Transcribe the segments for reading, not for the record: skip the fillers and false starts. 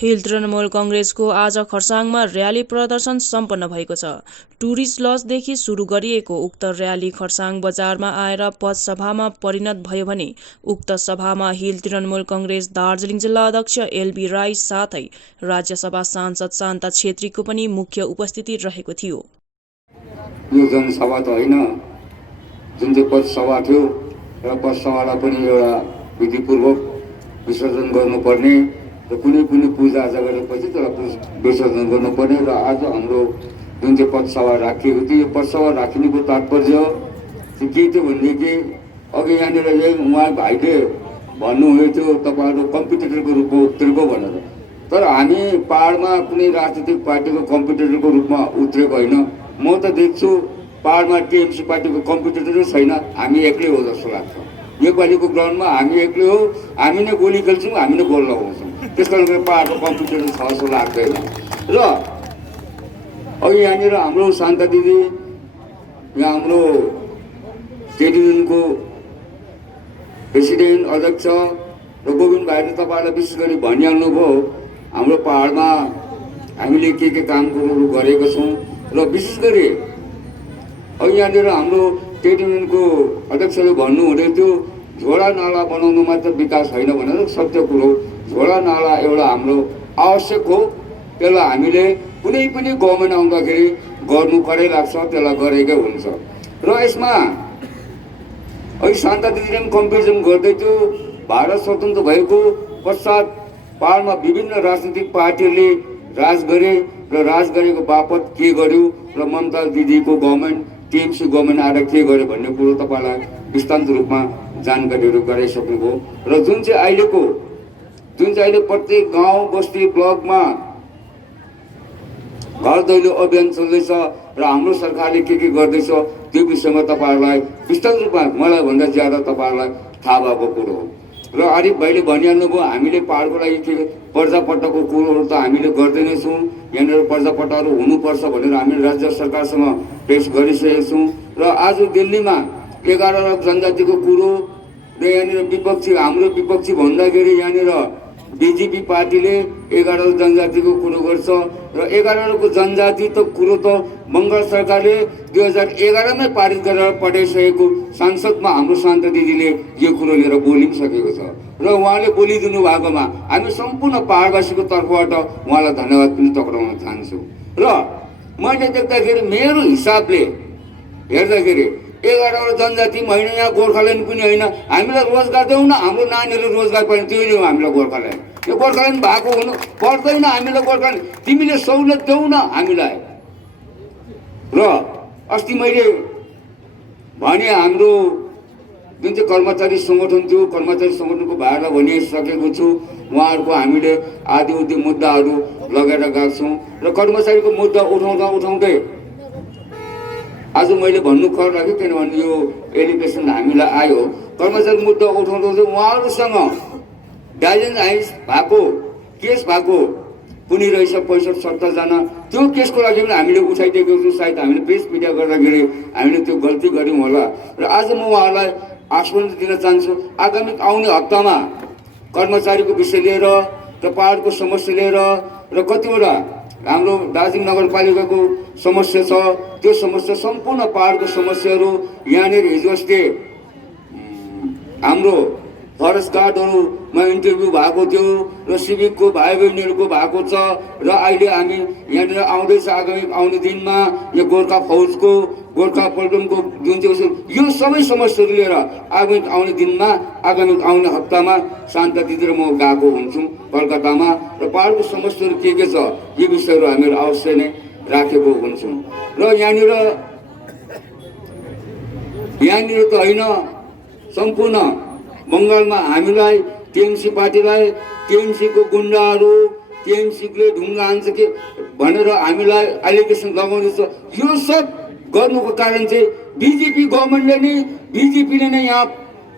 Hill Trinamool कांग्रेसको आज खरसाङमा rally प्रदर्शन सम्पन्न भएको छ। टुरिस्ट लजदेखि सुरु गरिएको उक्त र्याली खरसाङ बजारमा आएर पथसभामा परिणत भयो भने उक्त सभामा हिल तृणमूल कांग्रेस दार्जिलिङ जिल्ला अध्यक्ष एलबी राई साथै राज्यसभा सांसद शान्ता छेत्रीको पनि मुख्य उपस्थिति रहेको थियो। यो जनसभा त होइन, जुन चाहिँ पथसभा थियो र पथसभालाई पनि एउटा विधिपूर्वक विसर्जन गर्नुपर्ने र कुनै पनि पूजाआजा गरेपछि त्यसलाई विसर्जन गर्नुपर्ने र आज हाम्रो जुन चाहिँ पथसभा राखिएको थियो, यो पथसभा राखिनुको तात्पर्य चाहिँ के थियो भनेदेखि अघि यहाँनिर उहाँ भाइले भन्नुहुँदै थियो तपाईँहरू कम्पिटिटरको रूपमा उत्रेको भनेर। तर हामी पहाडमा कुनै राजनीतिक पार्टीको कम्पिटिटरको रूपमा उत्रेको होइन। म त देख्छु पहाडमा टिएमसी पार्टीको कम्पिटिटरै छैन, हामी एक्लै हो जस्तो लाग्छ। योपालिको ग्राउन्डमा हामी एक्लै हो, हामी नै गोली खेल्छौँ, हामी नै गोल लगाउँछौँ। त्यस कारणले पहाडको कम्पिटिटर छ जस्तो लाग्दैन। र अघि यहाँनिर हाम्रो शान्ता दिदी, यहाँ हाम्रो ट्रेड युनियनको प्रेसिडेन्ट अध्यक्ष र गोविन्द भाइले तपाईँलाई विशेष गरी भनिहाल्नुभयो हाम्रो पहाडमा हामीले के काम कुरोहरू गरेका छौँ। र विशेष गरी अघि यहाँनिर हाम्रो ट्रेड युनियनको अध्यक्षले भन्नुहुँदै थियो झोडा नाला बनाउनु मात्र विकास होइन भनेर। सत्य कुरो, झोडा नाला एउटा हाम्रो आवश्यक हो, त्यसलाई हामीले कुनै पनि गभर्मेन्ट आउँदाखेरि गर्नु करै लाग्छ, त्यसलाई गरेकै हुन्छ। र यसमा अघि शान्ता दिदीले पनि कम्पेरिजन गर्दै थियो, भारत स्वतन्त्र भएको पश्चात पहाडमा विभिन्न राजनीतिक पार्टीहरूले राज गरे र राज गरेको बापत के गर्यो र ममता दिदीको गभर्मेन्ट टिएमसी गभर्मेन्ट आएर के गर्यो भन्ने कुरो तपाईँलाई विस्तार रूपमा जानकारीहरू गराइसक्नुभयो। र जुन चाहिँ अहिले प्रत्येक गाउँ बस्ती ब्लकमा घर दैलो अभियान चल्दैछ र हाम्रो सरकारले के गर्दैछ त्यो विषयमा तपाईँहरूलाई विस्तार रूपमा मलाई भन्दा ज्यादा तपाईँहरूलाई थाहा भएको कुरो हो। र आरिफ भाइले भनिहाल्नुभयो हामीले पहाडको लागि के पर्जापट्टाको कुरोहरू त हामीले गर्दै नै छौँ, यहाँनिर पर्जापट्टाहरू हुनुपर्छ भनेर हामीले राज्य सरकारसँग पेश गरिसकेका छौँ। र आज दिल्लीमा 11 जनजातिको कुरो र यहाँनिर हाम्रो विपक्षी भन्दाखेरि यहाँनिर बिजेपी पार्टीले 11 जनजातिको कुरो गर्छ र 11 जनजाति त कुरो त बङ्गाल सरकारले 2011 मै पारित गरेर पठाइसकेको संसदमा हाम्रो शान्ता दिदीले यो कुरो लिएर बोलिसकेको छ। र उहाँले बोलिदिनु भएकोमा हामी सम्पूर्ण पहाडवासीको तर्फबाट उहाँलाई धन्यवाद पनि टक्राउन चाहन्छु। र मैले देख्दाखेरि मेरो हिसाबले हेर्दाखेरि 11 जनजाति होइन, यहाँ गोर्खाल्यान्ड पनि होइन। हामीलाई रोजगार देऊ न, हाम्रो नानीहरू रोजगार पाउने त्यो नै हो हामीलाई गोर्खाल्यान्ड। यो गोर्खाल्यान्ड भएको हुनु पर्दैन हामीलाई गोर्खाल्यान्ड, तिमीले सहुलियत देऊ न हामीलाई। र अस्ति मैले भने हाम्रो जुन चाहिँ कर्मचारी सङ्गठन थियो, कर्मचारी सङ्गठनको भाइहरूलाई भनिसकेको छु, उहाँहरूको हामीले आदि उदि मुद्दाहरू लगेर गएका छौँ। र कर्मचारीको मुद्दा उठाउँदै आज मैले भन्नु कर लाग्यो, किनभने यो एलिगेसन हामीलाई आयो। कर्मचारी मुद्दा उठाउँदै उहाँहरूसँग डाइजेन्स आइस भएको केस भएको कुनै रहेछ 65-70 जना, त्यो केसको लागि पनि हामीले उठाइदिएको छौँ। सायद हामीले प्रेस मिडिया गर्दाखेरि हामीले त्यो गल्ती गऱ्यौँ होला। र आज म उहाँहरूलाई आश्वासन दिन चाहन्छु, आगामी आउने हप्तामा कर्मचारीको विषय लिएर र पहाडको समस्या लिएर र कतिवटा हाम्रो दार्जिलिङ नगरपालिकाको समस्या छ, त्यो समस्या सम्पूर्ण पहाडको समस्याहरू यहाँनिर हिजो अस्ति हाम्रो फरेस्ट गार्डहरूमा इन्टरभ्यू भएको थियो र सिभिकको भाइ बहिनीहरूको भएको छ। र अहिले हामी यहाँनिर आउँदैछ आगामी आउने दिनमा यो गोर्खा फौजको गोर्खा पल्टनको जुन चाहिँ यो सबै समस्याहरू लिएर आउने दिनमा आगामी आउने हप्तामा शान्ता दिदी र म गएको हुन्छौँ कलकत्तामा। र पहाडको समस्याहरू के छ यो विषयहरू हामीहरू अवश्य नै राखेको हुन्छौँ। र यहाँनिर त होइन, सम्पूर्ण बङ्गालमा हामीलाई टिएमसी पार्टीलाई टिएमसीको गुन्डाहरू टिएमसीले ढुङ्गा हान्छ के भनेर हामीलाई एलिगेसन लगाउँदैछ। यो सब गर्नुको कारण चाहिँ बिजेपी गभर्मेन्टले नै बिजेपीले नै यहाँ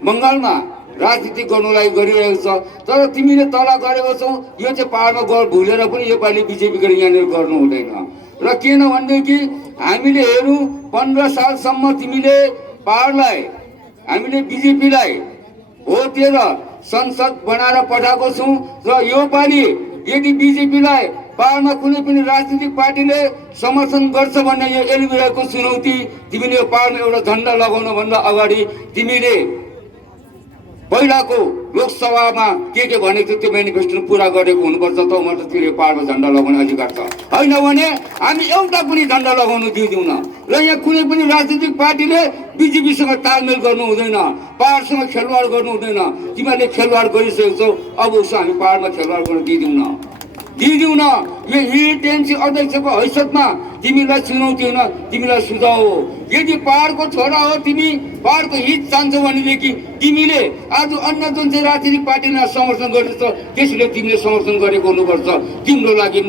बङ्गालमा राजनीति गर्नुलाई गरिरहेको छ। तर तिमीले तल गरेको छौ, यो चाहिँ पहाडमा भुलेर पनि योपालि बिजेपी गरेर यहाँनिर गर्नु हुँदैन। र किन भनेदेखि हामीले हेरौँ 15 सालसम्म तिमीले पहाडलाई हामीले बिजेपीलाई भोट दिएर संसद बनाएर पठाएको छौँ र योपालि यदि बिजेपीलाई पहाडमा कुनै पनि राजनीतिक पार्टीले समर्थन गर्छ भन्ने यो एलबिराको चुनौती तिमीले यो पहाडमा एउटा झन्डा लगाउनु भन्दा अगाडि तिमीले पहिलाको लोकसभामा के भनेको थियो त्यो मेनिफेस्टो पुरा गरेको हुनुपर्छ त मात्र तिमीले पहाडमा झन्डा लगाउने अधिकार छ। होइन भने हामी एउटा पनि झन्डा लगाउनु दिँदैनौँ र यहाँ कुनै पनि राजनीतिक पार्टीले बिजेपीसँग तालमेल गर्नु हुँदैन, पहाडसँग खेलवाड गर्नु हुँदैन। तिमीहरूले खेलवाड गरिसकेको छौ, अब उसो हामी पहाडमा खेलवाड गर्न दिँदैनौँ। यो हिलटेन्सी अध्यक्षको हैसियतमा तिमीलाई चुनौती होइन, तिमीलाई सुझाव हो। यदि पहाडको छोरा हो तिमी, पहाडको हित चाहन्छौ भनेदेखि तिमीले आज अन्य जुन चाहिँ राजनीतिक पार्टीलाई समर्थन गर्दैछ त्यसले तिमीले समर्थन गरेको हुनुपर्छ। तिम्रो लागि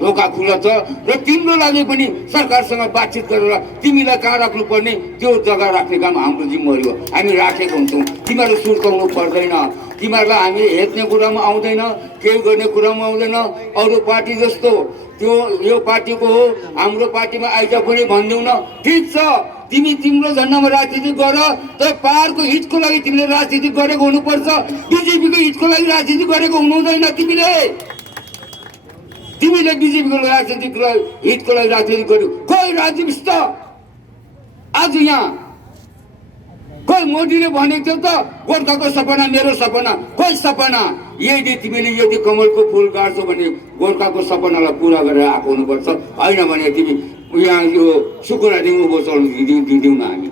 ढोका खुला छ र तिम्रो लागि पनि सरकारसँग बातचित गरेर तिमीलाई कहाँ राख्नुपर्ने त्यो जग्गा राख्ने काम हाम्रो जिम्मेवारी हो। हामी राखेको हुन्छौँ, तिमीहरू सुर्ताउनु पर्दैन। तिमीहरूलाई हामी हेर्ने कुरामा आउँदैन, केही गर्ने कुरामा आउँदैन। अरू पार्टी जस्तो त्यो यो पार्टीको हो हाम्रो पार्टीमा आइज पनि भन्दैनौ न, ठिक छ। तिमी तिम्रो झन्डामा राजनीति गर, तर पहाडको हितको लागि तिमीले राजनीति गरेको हुनुपर्छ। बिजेपीको हितको लागि राजनीति गरेको हुनुहुँदैन। तिमीले बिजेपीको हितको लागि राजनीति गर्यो। खोइ राजनीतिस्त आज यहाँ खोइ मोदीले भनेको थियो त गोर्खाको सपना मेरो सपना, खोइ सपना यदि तिमीले यदि कमलको फुल गाड्छौ भने गोर्खाको सपनालाई पुरा गरेर आएको हुनुपर्छ। होइन भने तिमी यहाँ यो सुकुना दिउँ बचाउनु दिँदैनौँ हामी,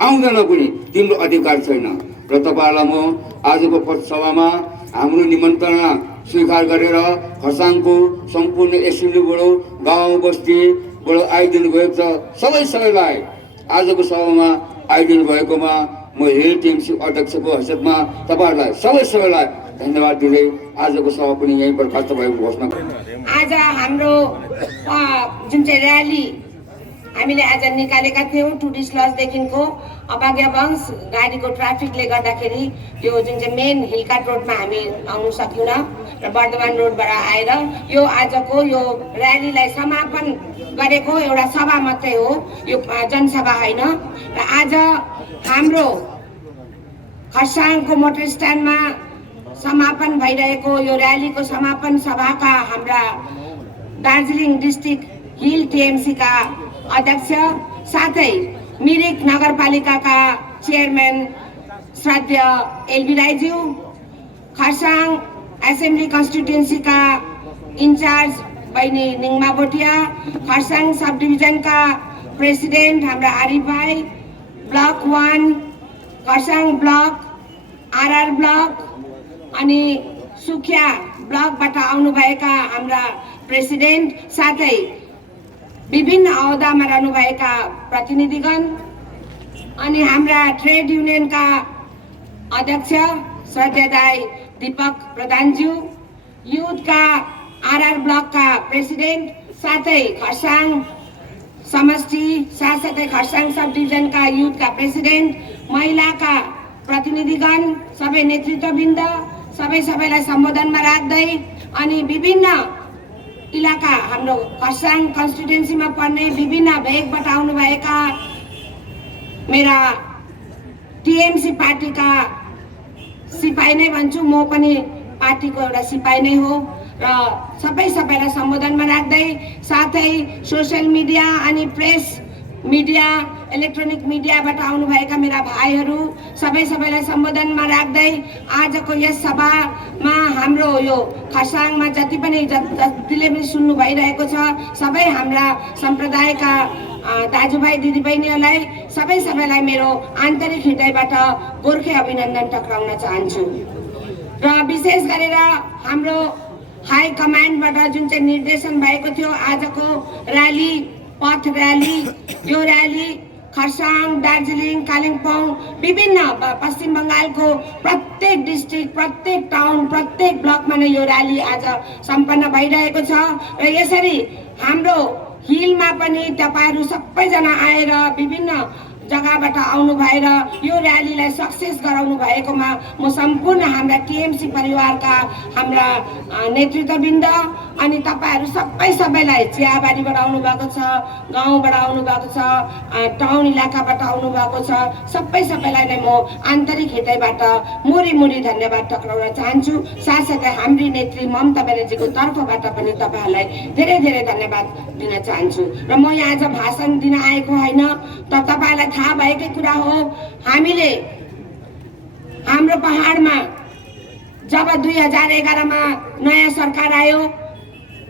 आउँदैन पनि, तिम्रो अधिकार छैन। र तपाईँहरूलाई म आजको पथसभामा हाम्रो निमन्त्रणा स्वीकार गरेर खरसाङको सम्पूर्ण एसेम्ब्लीबाट गाउँ बस्तीबाट आइदिनु भएको छ सबैलाई आजको सभामा आइदिनु भएकोमा म हिल टिएमसी अध्यक्षको हैसियतमा तपाईँहरूलाई सबैलाई धन्यवाद दिँदै आजको सभा पनि यहीँ बर्खास्त भएको घोषणा गर्छु। आज हाम्रो जुन चाहिँ र्याली हामीले आज निकालेका थियौँ टुरिस्ट लजदेखिको अभाग्यवश गाडीको ट्राफिकले गर्दाखेरि यो जुन चाहिँ मेन हिलकाट रोडमा हामी आउन सकेनौँ र वर्धमान रोडबाट आएर यो आजको यो र्यालीलाई समापन गरेको एउटा सभा मात्रै हो, यो जनसभा होइन। र आज हाम्रो खरसाङको मोटर स्ट्यान्डमा समापन भइरहेको यो र्यालीको समापन सभाका हाम्रा दार्जिलिङ डिस्ट्रिक्ट हिल टिएमसीका अध्यक्ष साथै मिरिक नगरपालिकाका चेयरम्यान श्रद्धेय एलबी राईज्यू, खरसाङ एसेम्ब्ली कन्स्टिट्युएन्सीका इन्चार्ज बहिनी निङमा भोटिया, खरसाङ सब डिभिजनका प्रेसिडेन्ट हाम्रा आरिफ भाइ, block 1 Kurseong block, RR block अनि सुखिया ब्लकबाट आउनुभएका हाम्रा प्रेसिडेन्ट साथै विभिन्न अहोदामा रहनुभएका प्रतिनिधिगण अनि हाम्रा ट्रेड युनियनका अध्यक्ष श्रद्धेय दाइ दीपक प्रधानज्यू, युथका आरआर ब्लकका प्रेसिडेन्ट साथै खरसाङ समष्टि साथसाथै खरसाङ सब डिभिजनका युथका प्रेसिडेन्ट, महिलाका प्रतिनिधिगण, सबै नेतृत्ववृन्द सबैलाई सम्बोधनमा राख्दै अनि विभिन्न इलाका हाम्रो खरसाङ कन्स्टिट्युएन्सीमा पर्ने विभिन्न भेगबाट आउनुभएका मेरा टिएमसी पार्टीका सिपाही नै भन्छु, म पनि पार्टीको एउटा सिपाही नै हो र सबैलाई सम्बोधनमा राख्दै साथै सोसियल मिडिया अनि प्रेस मिडिया इलेक्ट्रोनिक मिडियाबाट आउनुभएका मेरा भाइहरू सबैलाई सम्बोधनमा राख्दै आजको यस सभामा हाम्रो यो खरसाङमा जतिले पनि सुन्नु भइरहेको छ सबै हाम्रा सम्प्रदायका दाजुभाइ दिदीबहिनीहरूलाई सबैलाई मेरो आन्तरिक हृदयबाट गोर्खे अभिनन्दन टक्राउन चाहन्छु। र विशेष गरेर हाम्रो हाई कमान्डबाट जुन चाहिँ निर्देशन भएको थियो आजको र्याली पथ र्याली, यो र्याली खरसाङ, दार्जिलिङ, कालिम्पोङ विभिन्न पश्चिम बङ्गालको प्रत्येक डिस्ट्रिक्ट, प्रत्येक टाउन, प्रत्येक ब्लकमा नै यो र्याली आज सम्पन्न भइरहेको छ। र यसरी हाम्रो हिलमा पनि तपाईहरू सबैजना आएर विभिन्न जग्गाबाट आउनु भएर यो र्यालीलाई सक्सेस गराउनु भएकोमा म सम्पूर्ण हाम्रा टिएमसी परिवारका हाम्रा नेतृत्ववृन्द अनि तपाईँहरू सबैलाई चियाबारीबाट आउनुभएको छ, गाउँबाट आउनुभएको छ, टाउन इलाकाबाट आउनुभएको छ, सबैलाई नै म आन्तरिक हृदयबाट मुरी धन्यवाद टक्राउन चाहन्छु। साथसाथै हाम्री नेत्री ममता ब्यानर्जीको तर्फबाट पनि तपाईँहरूलाई धेरै धन्यवाद दिन चाहन्छु। र म यहाँ आज भाषण दिन आएको होइन, त तपाईँहरूलाई थाहा भएकै कुरा हो, हामीले हाम्रो पहाडमा जब 2011 मा नयाँ सरकार आयो,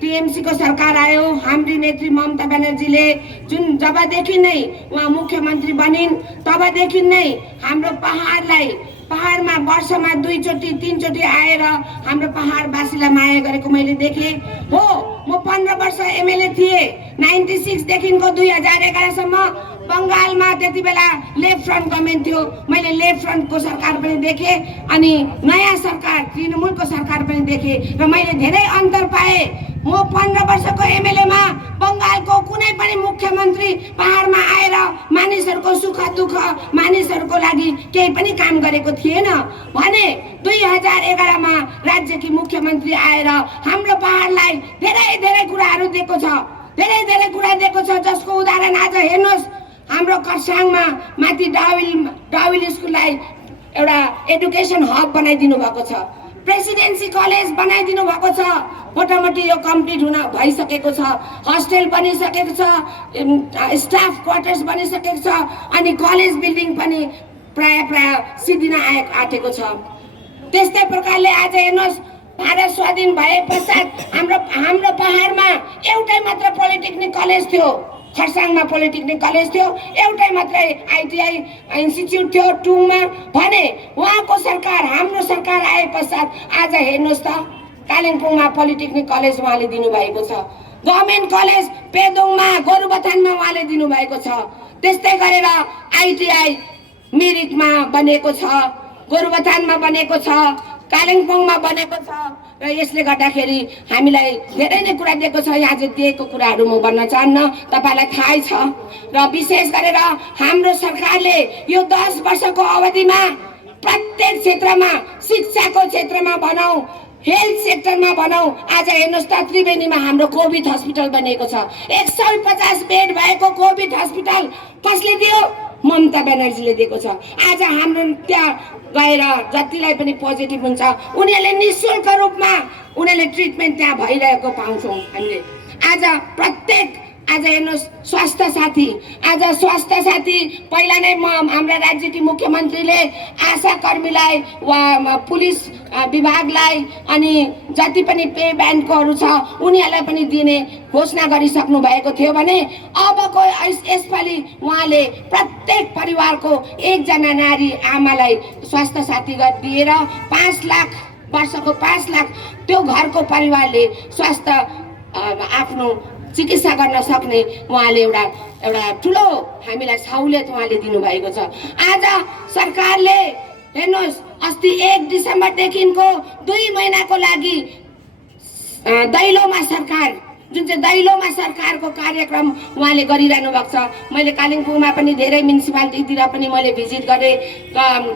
टिएमसी को सरकार आयो, हाम्री नेत्री ममता ब्यानर्जीले जुन जबदेखि नै उहाँ मुख्यमन्त्री बनिन् तबदेखि नै हाम्रो पहाडमा वर्षमा 2 चोटि 3 चोटि आएर हाम्रो पहाडवासीलाई माया गरेको मैले देखेँ। हो, म 15 वर्ष एमएलए थिएँ, 96 देखिको 2011 सम्म। बङ्गालमा त्यति बेला लेफ्ट फ्रन्ट गभर्मेन्ट थियो, मैले लेफ्ट फ्रन्टको सरकार पनि देखेँ अनि नयाँ सरकार तृणमूलको सरकार पनि देखेँ र मैले धेरै अन्तर पाएँ। म 15 वर्षको एमएलएमा बङ्गालको कुनै पनि मुख्यमन्त्री पहाडमा आएर मानिसहरूको सुख दुःख मानिसहरूको लागि केही पनि काम गरेको थिएन भने 2011 मा राज्यकी मुख्यमन्त्री आएर हाम्रो पहाडलाई धेरै कुराहरू दिएको छ, धेरै कुरा दिएको छ। जसको उदाहरण आज हेर्नुहोस्, हाम्रो खरसाङमा माथि डाविल स्कुललाई एउटा एडुकेसन हब बनाइदिनु भएको छ, प्रेसिडेन्सी कलेज बनाइदिनु भएको छ, मोटामोटी यो कम्प्लिट हुन भइसकेको छ, हस्टेल बनिसकेको छ, स्टाफ क्वार्टर्स बनिसकेको छ अनि कलेज बिल्डिङ पनि प्राय सिद्धिन आँटेको छ। त्यस्तै प्रकारले आज हेर्नुहोस्, भारत स्वाधीन भए पश्चात हाम्रो पहाडमा एउटै मात्र पोलिटेक्निक कलेज थियो, खरसाङमा पोलिटेक्निक कलेज थियो, एउटै मात्रै आइटिआई इन्स्टिच्युट थियो टुङमा भने उहाँको सरकार हाम्रो सरकार आए पश्चात आज हेर्नुहोस् त कालिम्पोङमा पोलिटेक्निक कलेज उहाँले दिनुभएको छ, गभर्मेन्ट कलेज पेदोङमा गोरुबथानमा उहाँले दिनुभएको छ, त्यस्तै गरेर आइटिआई मिरिकमा बनेको छ, गोरुबथानमा बनेको छ, कालिम्पोङमा बनेको छ र यसले गर्दाखेरि हामीलाई धेरै नै कुरा दिएको छ। यहाँ चाहिँ दिएको कुराहरू म भन्न चाहन्न, तपाईलाई थाहै छ। र विशेष गरेर हाम्रो सरकारले यो 10 वर्षको अवधिमा प्रत्येक क्षेत्रमा, शिक्षाको क्षेत्रमा भनौँ, हेल्थ सेक्टरमा भनौँ, आज हेर्नुहोस् त त्रिवेणीमा हाम्रो कोभिड हस्पिटल बनेको छ, 150 बेड भएको कोभिड हस्पिटल कसले दियो? ममता ब्यानर्जीले दिएको छ। आज हाम्रो त्यहाँ गएर जतिलाई पनि पोजिटिभ हुन्छ उनीहरूले निःशुल्क रूपमा उनीहरूले ट्रिटमेन्ट त्यहाँ भइरहेको पाउँछौँ हामीले। आज आज हेर्नुहोस् स्वास्थ्य साथी पहिला नै हाम्रा राज्यकी मुख्यमन्त्रीले आशा कर्मीलाई वा पुलिस विभागलाई अनि जति पनि पे ब्यान्डकोहरू छ उनीहरूलाई पनि दिने घोषणा गरिसक्नु भएको थियो भने अबको यसपालि उहाँले प्रत्येक परिवारको एकजना नारी आमालाई स्वास्थ्य साथी दिएर 5 लाख वर्षको 5 लाख त्यो घरको परिवारले स्वास्थ्य आफ्नो चिकित्सा गर्न सक्ने उहाँले एउटा ठुलो हामीलाई सहुलियत उहाँले दिनुभएको छ। आज सरकारले हेर्नुहोस् अस्ति 1 डिसेम्बरदेखिको 2 महिनाको लागि दैलोमा सरकारको कार्यक्रम उहाँले गरिरहनु भएको छ। मैले कालिम्पोङमा पनि धेरै म्युनिसिपालिटीतिर पनि मैले भिजिट गरेँ,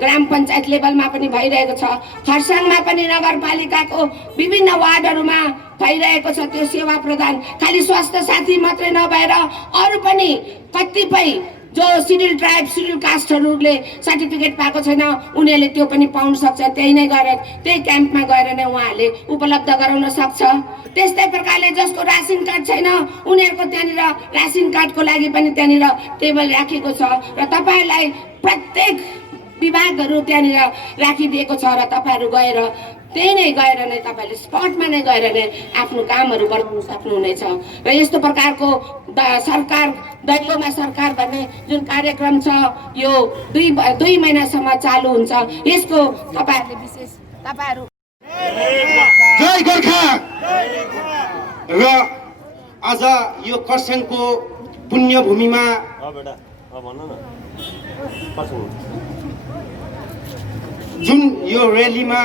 ग्राम पञ्चायत लेभलमा पनि भइरहेको छ, खरसाङमा पनि नगरपालिकाको विभिन्न वार्डहरूमा भइरहेको छ त्यो सेवा प्रदान। खालि स्वास्थ्य साथी मात्रै नभएर अरू पनि कतिपय जो सिड्युल ट्राइब सिड्युल कास्टहरूले सर्टिफिकेट पाएको छैन उनीहरूले त्यो पनि पाउन सक्छ, त्यही नै गएर त्यही क्याम्पमा गएर नै उहाँहरूले उपलब्ध गराउन सक्छ। त्यस्तै प्रकारले जसको रासन कार्ड छैन उनीहरूको त्यहाँनिर रासन कार्डको लागि पनि त्यहाँनिर टेबल राखेको छ र तपाईँहरूलाई प्रत्येक विभागहरू त्यहाँनिर राखिदिएको छ र तपाईँहरू गएर त्यही नै गएर नै तपाईँले स्पटमा नै गएर नै आफ्नो कामहरू बनाउन सक्नुहुनेछ। र यस्तो प्रकारको सरकार दैलोमा सरकार भन्ने जुन कार्यक्रम छ यो 2 महिनासम्म चालु हुन्छ। यसको तपाईँहरूले विशेष तपाईँहरू जय गोर्खा। र आज यो खरसाङको पुण्यभूमिमा जुन यो र्यालीमा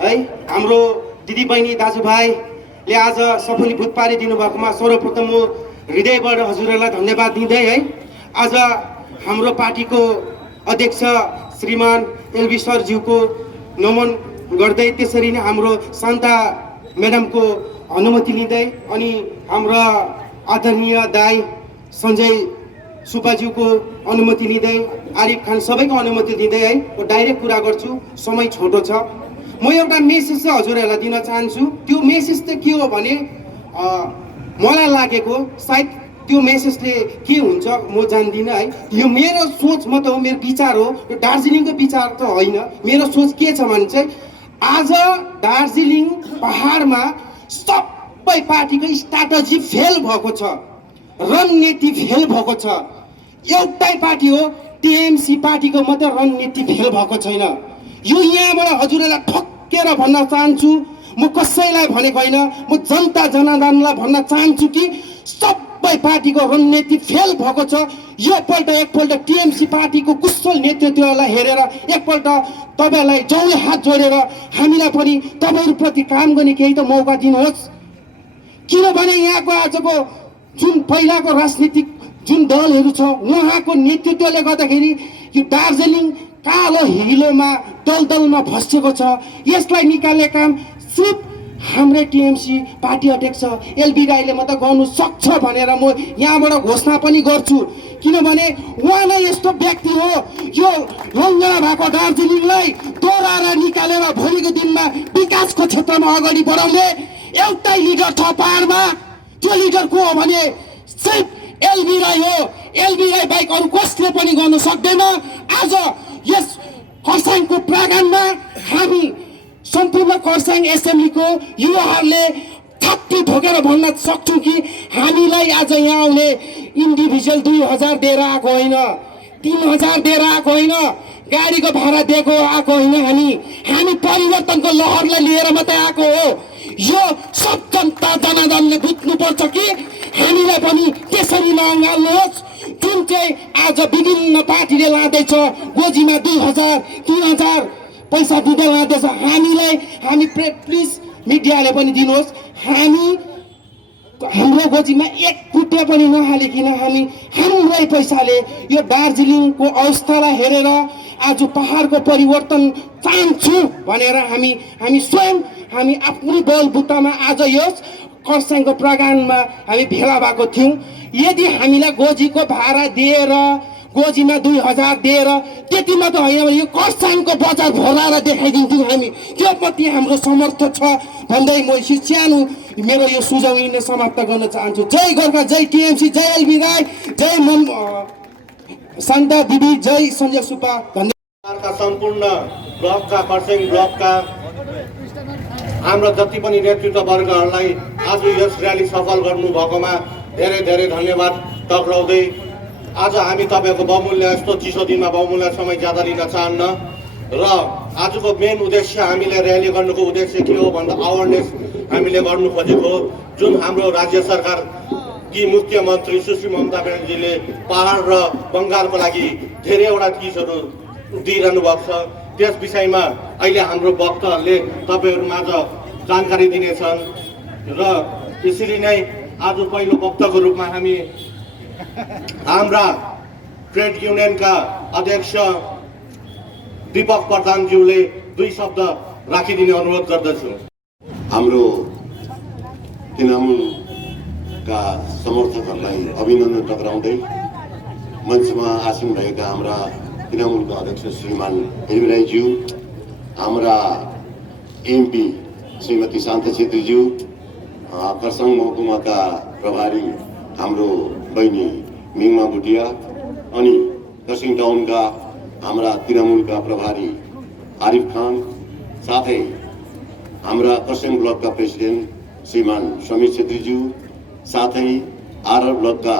है हाम्रो दिदीबहिनी दाजुभाइले आज सफलीभूत पारिदिनु भएकोमा सर्वप्रथम म हृदयबाट हजुरहरूलाई धन्यवाद दिँदै है आज हाम्रो पार्टीको अध्यक्ष श्रीमान एलबी सरज्यूको नमन गर्दै त्यसरी नै हाम्रो शान्ता म्याडमको अनुमति लिँदै अनि हाम्रा आदरणीय दाई सञ्जय सुब्बाज्यूको अनुमति लिँदै आरिफ खान सबैको अनुमति लिँदै है म डाइरेक्ट कुरा गर्छु, समय छोटो छ। म एउटा मेसेज चाहिँ हजुरहरूलाई दिन चाहन्छु। त्यो मेसेज चाहिँ के हो भने मलाई लागेको सायद त्यो मेसेजले के हुन्छ म जान्दिनँ है। यो मेरो सोच मात्र हो, मेरो विचार हो, यो दार्जिलिङको विचार त होइन। मेरो सोच के छ भने चाहिँ आज दार्जिलिङ पहाडमा सबै पार्टीको स्ट्राटेजी फेल भएको छ, रणनीति फेल भएको छ। एउटै पार्टी हो टिएमसी पार्टीको मात्रै रणनीति फेल भएको छैन। यो यहाँबाट हजुरहरूलाई ठक्केर भन्न चाहन्छु, म कसैलाई भनेको होइन, म जनता जनार्दनलाई भन्न चाहन्छु कि सबै पार्टीको रणनीति फेल भएको छ। यो एकपल्ट टिएमसी पार्टीको कुशल नेतृत्वलाई हेरेर एकपल्ट तपाईँलाई जौले हात जोडेर हामीलाई पनि तपाईँहरूप्रति काम गर्ने केही त मौका दिनुहोस्। किनभने यहाँको आजको जुन पहिलाको राजनीतिक जुन दलहरू छ उहाँको नेतृत्वले गर्दाखेरि यो दार्जिलिङ कालो हिलोमा दलदलमा फँसेको छ। यसलाई निकाल्ने काम सिर्फ हाम्रै टिएमसी पार्टी अध्यक्ष एलबी राईले मात्र गर्नु सक्छ भनेर म यहाँबाट घोषणा पनि गर्छु। किनभने उहाँ नै यस्तो व्यक्ति हो यो रङ्गना भएको दार्जिलिङलाई दोहोऱ्याएर निकालेर भोलिको दिनमा विकासको क्षेत्रमा अगाडि बढाउने एउटै लिडर छ पहाडमा। त्यो लिडर को हो भने सिर्फ एलबी राई हो। एलबी राई बाहेक अरू कसले पनि गर्न सक्दैन। आज यस खरसाङको प्राङ्गणमा हामी सम्पूर्ण खरसाङ एसेम्ब्लीको युवाहरूले छाती ठोकेर भन्न सक्छौँ कि हामीलाई आज यहाँ आउने इन्डिभिजुअल 2000 दिएर आएको होइन, 3000 दिएर आएको होइन, गाडीको भाडा दिएको आएको होइन। हामी परिवर्तनको लहरलाई लिएर मात्रै आएको हो। यो सब जनता जनार्दनले बुझ्नुपर्छ कि हामीलाई पनि त्यसरी नअँगाल्नुहोस्। जुन चाहिँ आज विभिन्न पार्टीले लाँदैछ गोजीमा 2000 3000 पैसा दिँदै लाँदैछ, हामी प्लिज मिडियाले पनि दिनुहोस्। हाम्रो गोजीमा एक रुपियाँ पनि नहालिकन हाम्रै पैसाले यो दार्जिलिङको अवस्थालाई हेरेर आज पहाडको परिवर्तन चाहन्छु भनेर हामी स्वयं आफ्नै बलबुतामा आज यस खरसाङको प्राङ्गणमा हामी भेला भएको थियौँ। यदि हामीलाई गोजीको भाडा दिएर गोजीमा 2000 दिएर त्यति मात्र होइन भने यो खरसाङको बजार भराएर देखाइदिन्थ्यौँ हामी। त्यो प्रति हाम्रो समर्थ छ भन्दै म सानो मेरो यो सुझाव यिनले समाप्त गर्न चाहन्छु। जय गोर्खा, जय टिएमसी, जय एलबी राई, जय शान्ता दिदी, जय सञ्जय सुब्बा भन्दै सम्पूर्ण ब्लकका खरसाङ ब्लकका हाम्रो जति पनि नेतृत्ववर्गहरूलाई आज यस र्याली सफल गर्नुभएकोमा धेरै धेरै धन्यवाद टक्राउँदै आज हामी तपाईँको बहुमूल्य यस्तो चिसो दिनमा बहुमूल्य समय ज्यादा लिन चाहन्न र आजको मेन उद्देश्य हामीले र्याली गर्नुको उद्देश्य के हो भन्दा अवेरनेस हामीले गर्नु खोजेको। जुन हाम्रो राज्य सरकार कि मुख्यमन्त्री सुश्री ममता ब्यानर्जीले पहाड र बङ्गालको लागि धेरैवटा चिजहरू दिइरहनु भएको छ, त्यस विषयमा अहिले हाम्रो वक्ताहरूले तपाईँहरूमाझ जानकारी दिनेछन्। र यसरी नै आज पहिलो वक्ताको रूपमा हामी हाम्रा ट्रेड युनियनका अध्यक्ष दीपक प्रधानज्यूले 2 शब्द राखिदिने अनुरोध गर्दछु। हाम्रो तृणमूलका समर्थकहरूलाई अभिनन्दन टक्राउँदै मञ्चमा आसीन भएका हाम्रा तृणमूलका अध्यक्ष श्रीमान एलबी राईज्यू, हाम्रा एमपी श्रीमती शान्ता छेत्रीज्यू, खरसाङ महकुमाका प्रभारी हाम्रो बहिनी मिङमा भुटिया अनि खरसाङ टाउनका हाम्रा तृणमूलका प्रभारी आरिफ खान, साथै हाम्रा खरसाङ ब्लकका प्रेसिडेन्ट श्रीमान समीर छेत्रीज्यू, साथै आरआर ब्लकका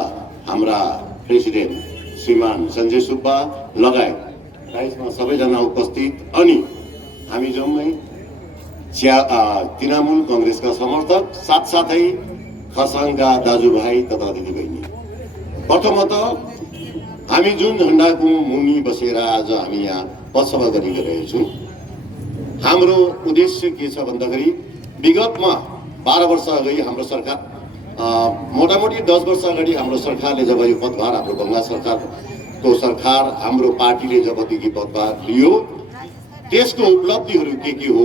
हाम्रा प्रेसिडेन्ट श्रीमान सञ्जय सुब्बा लगायत राइसमा सबैजना उपस्थित अनि हामी जम्मै तृणमूल कङ्ग्रेसका समर्थक साथसाथै खरसाङका दाजुभाइ तथा दिदीबहिनी, प्रथमतः हामी जुन झन्डाको मुनि बसेर आज हामी यहाँ पथसभा गरिरहेका छौँ, हाम्रो उद्देश्य के छ भन्दाखेरि विगतमा 12 वर्ष अगाडि हाम्रो सरकार मोटामोटी 10 वर्ष अगाडि हाम्रो सरकारले जब यो पदभार हाम्रो बङ्गाल सरकारको सरकार हाम्रो पार्टीले जबदेखि पदभार लियो त्यसको उपलब्धिहरू के हो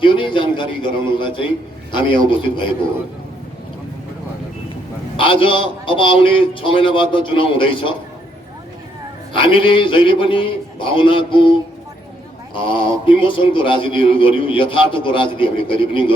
त्यो नै जानकारी गराउनलाई चाहिँ हामी यहाँ उपस्थित भएको हो। आज अब आउने 6 महिना बादमा चुनाव हुँदैछ। हामीले जहिले पनि भावनाको इमोसनको राजनीतिहरू गर्यौं, यथार्थको राजनीति हामीले कहिले पनि